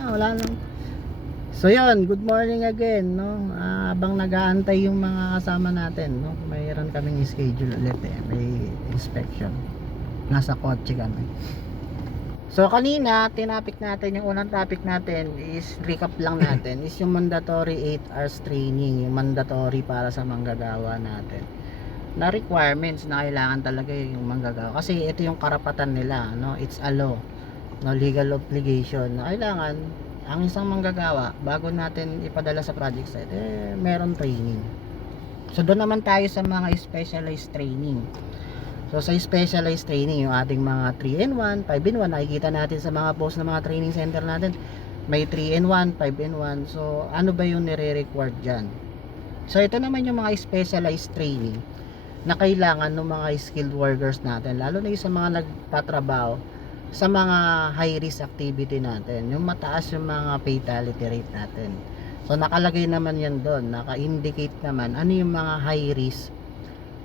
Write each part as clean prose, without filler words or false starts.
Wala lang. So yun, good morning again, no? Habang nag-aantay yung mga kasama natin, no? Mayroon kaming schedule ulit eh. May inspection. Nasa kotse kami. So kanina, tinapik natin, yung unang topic natin is, recap lang natin, is yung mandatory 8 hours training, yung mandatory para sa manggagawa natin. Na requirements na kailangan talaga yung manggagawa. Kasi ito yung karapatan nila, no? It's a law, no? Legal obligation na kailangan ang isang manggagawa bago natin ipadala sa project site, meron training. So doon naman tayo sa mga specialized training. So sa specialized training, yung ating mga 3-in-1, 5-in-1, nakikita natin sa mga post ng mga training center natin, may 3-in-1, 5-in-1. So ano ba yung nire-required dyan? So ito naman yung mga specialized training na kailangan ng mga skilled workers natin, lalo na yung sa mga nagtatrabaho sa mga high risk activity natin, yung mataas yung mga fatality rate natin. So nakalagay naman yan doon, naka-indicate naman ano yung mga high risk,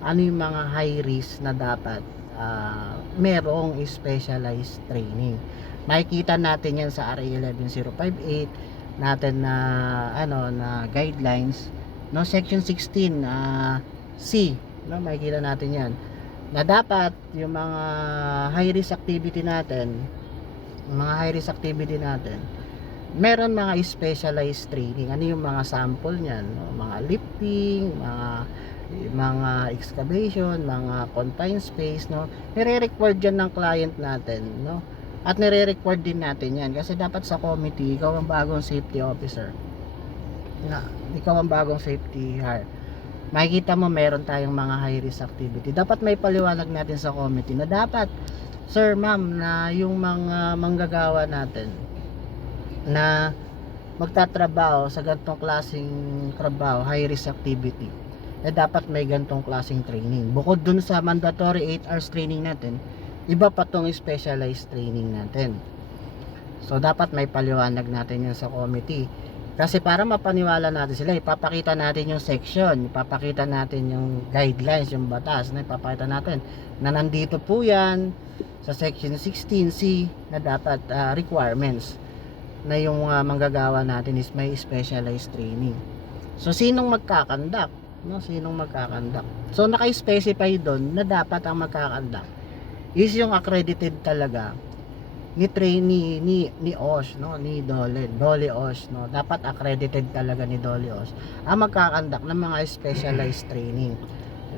ano yung mga high risk na dapat merong specialized training. Makikita natin yan sa RA 11058 natin na na guidelines, no, section 16 C, no, makikita natin yan na dapat yung mga high risk activity natin, meron mga specialized training. Ano yung mga sample niyan, no? Mga lifting, mga excavation, mga confined space, no? Nire-record yan ng client natin, no? At nire-record din natin yan kasi dapat sa committee, ikaw ang bagong safety officer, ikaw ang bagong safety hire, makikita mo meron tayong mga high risk activity. Dapat may paliwanag natin sa committee na dapat, sir, ma'am, na yung mga manggagawa natin na magtatrabaho sa ganitong klaseng trabaho, high risk activity, dapat may ganitong klaseng training. Bukod dun sa mandatory 8 hours training natin, iba pa tong specialized training natin. So dapat may paliwanag natin yan sa committee. Kasi para mapaniwala natin sila, ipapakita natin yung section, ipapakita natin yung guidelines, yung batas, na ipapakita natin na nandito po yan sa section 16C na dapat requirements na yung manggagawa natin is may specialized training. So sinong magkakandak, no? Sinong magkakandak? So naka-specify doon na dapat ang magkakandak is yung accredited talaga ni trainee ni OSH, no, ni Dole OSH, no. Dapat accredited talaga ni Dole OSH ang magkakandak ng mga specialized training.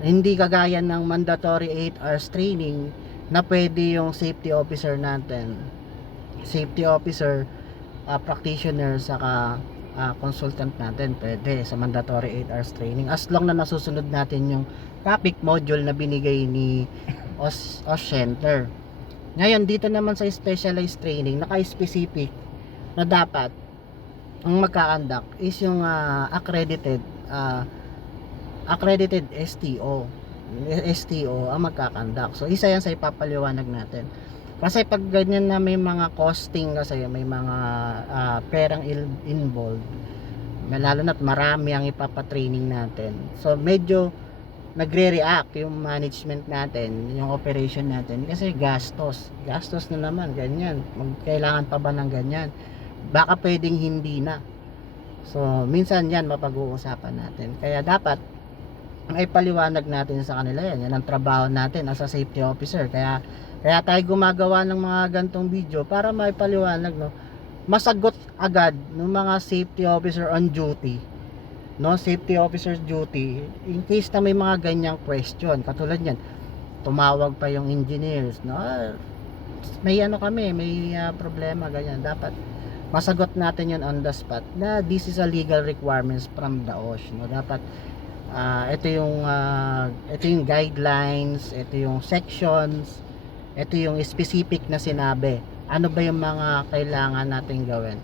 Hindi kagaya ng mandatory 8 hours training na pwede yung safety officer natin, practitioner, saka consultant natin, pwede sa mandatory 8 hours training as long na nasusunod natin yung topic module na binigay ni OSH Center. Ngayon dito naman sa specialized training, naka-specific na dapat ang magkakandak is yung accredited STO ang magkakandak. So isa yan sa ipapaliwanag natin. Kasi pag ganyan na may mga costing, kasi may mga perang involved, lalo na't marami ang ipapatraining natin, so medyo nagre-react yung management natin, yung operation natin, kasi gastos na naman, ganyan, kailangan pa ba ng ganyan, baka pwedeng hindi na. So minsan yan mapag-uusapan natin, kaya dapat ang ipaliwanag natin sa kanila yan ang trabaho natin as a safety officer. Kaya tayo gumagawa ng mga gantong video para maipaliwanag, no, masagot agad ng mga safety officer on duty, no, safety officer's duty, in case na may mga ganyang question. Katulad yan, tumawag pa yung engineers, no, may may problema, ganyan, dapat masagot natin yun on the spot na this is a legal requirements from the OSH, no. Dapat ito yung guidelines, ito yung sections, ito yung specific na sinabi, ano ba yung mga kailangan natin gawin.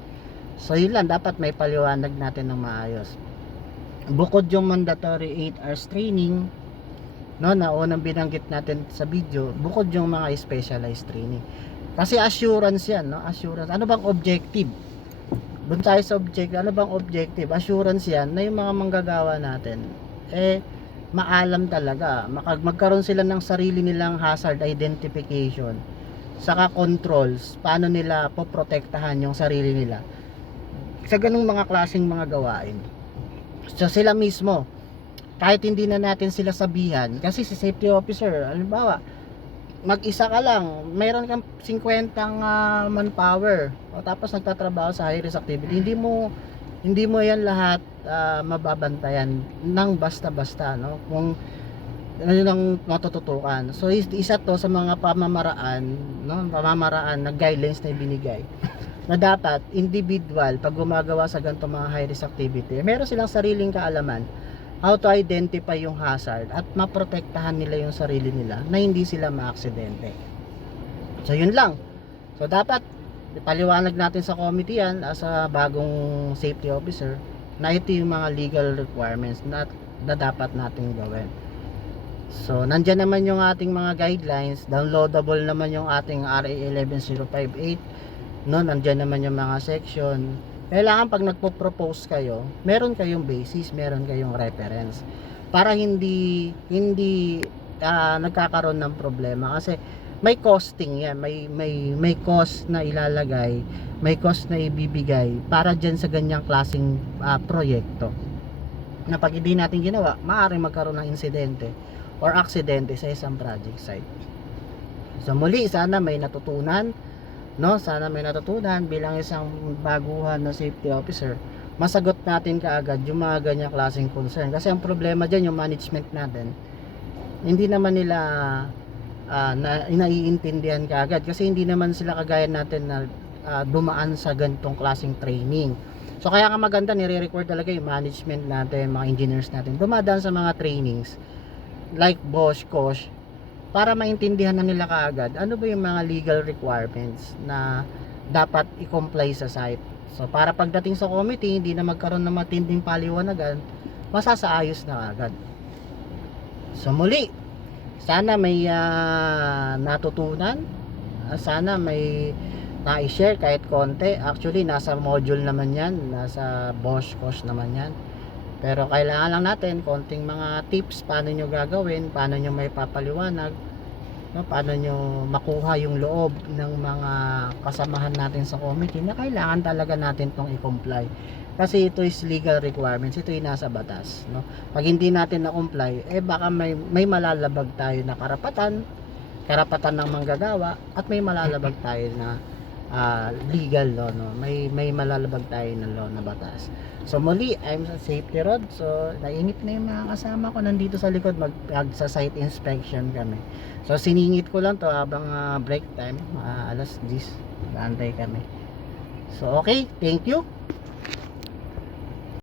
So yun lang, dapat may paliwanag natin ng maayos. Bukod yung mandatory 8 hours training, no, na unang binanggit natin sa video, bukod yung mga specialized training, kasi assurance yan, no, assurance. Ano bang objective? Doon tayo sa objective. Ano bang objective? Assurance yan na yung mga manggagawa natin maalam talaga, magkaroon sila ng sarili nilang hazard identification, saka controls, paano nila poprotektahan yung sarili nila sa ganung mga klaseng mga gawain. So sila mismo, kahit hindi na natin sila sabihan, kasi si safety officer, halimbawa mag-isa ka lang, mayroon kang 50 manpower, o tapos nagtatrabaho sa high risk activity, hindi mo yan lahat mababantayan ng basta-basta, no? Kung ano lang matututukan. So isa to sa mga pamamaraan, no? Pamamaraan na guidelines na ibinigay na dapat individual pag gumagawa sa ganito mga high risk activity, meron silang sariling kaalaman how to identify yung hazard at maprotektahan nila yung sarili nila na hindi sila maaksidente. So yun lang. So dapat ipaliwanag natin sa committee yan as a bagong safety officer na ito yung mga legal requirements na dapat natin gawin. So nandyan naman yung ating mga guidelines, downloadable naman yung ating RA 11058, no, nandyan naman yung mga section. Kailangan pag nagpo-propose kayo, meron kayong basis, meron kayong reference para hindi nagkakaroon ng problema, kasi may costing yan, may cost na ilalagay, may cost na ibibigay para diyan sa ganyang klaseng proyekto na pag hindi natin ginawa, maaaring magkaroon ng insidente or aksidente sa isang project site. So muli, sana may natutunan, no? Sana may natutunan bilang isang baguhan na safety officer. Masagot natin kaagad yung mga ganyang klaseng concern, kasi ang problema diyan yung management natin. Hindi naman nila naiintindihan kaagad, kasi hindi naman sila kagaya natin na dumaan sa ganitong klaseng training. So kaya nga maganda, nire-record talaga yung management natin, mga engineers natin, dumadaan sa mga trainings like Bosch, Kosh, para maintindihan na nila kaagad ano ba yung mga legal requirements na dapat i-comply sa site. So para pagdating sa committee, hindi na magkaroon ng matinding paliwanagan, masasaayos na agad. So muli, sana may natutunan, sana may na-share kahit konti. Actually nasa module naman yan, nasa Bosch Kosh naman yan, pero kailangan lang natin konting mga tips paano nyo gagawin, paano nyo may papaliwanag, no? Paano nyo makuha yung loob ng mga kasamahan natin sa committee na kailangan talaga natin tong i-comply, kasi ito is legal requirements, ito ay nasa batas, no? Pag hindi natin na-comply, baka may malalabag tayo na karapatan ng manggagawa, at may malalabag tayo na legal law, no? May malalabag tayo ng law na batas. So muli, I'm sa Safety Rod. So nainip na yung mga kasama ko nandito sa likod, sa site inspection kami. So siningit ko lang to habang break time, alas 10, naantay kami. So okay, thank you.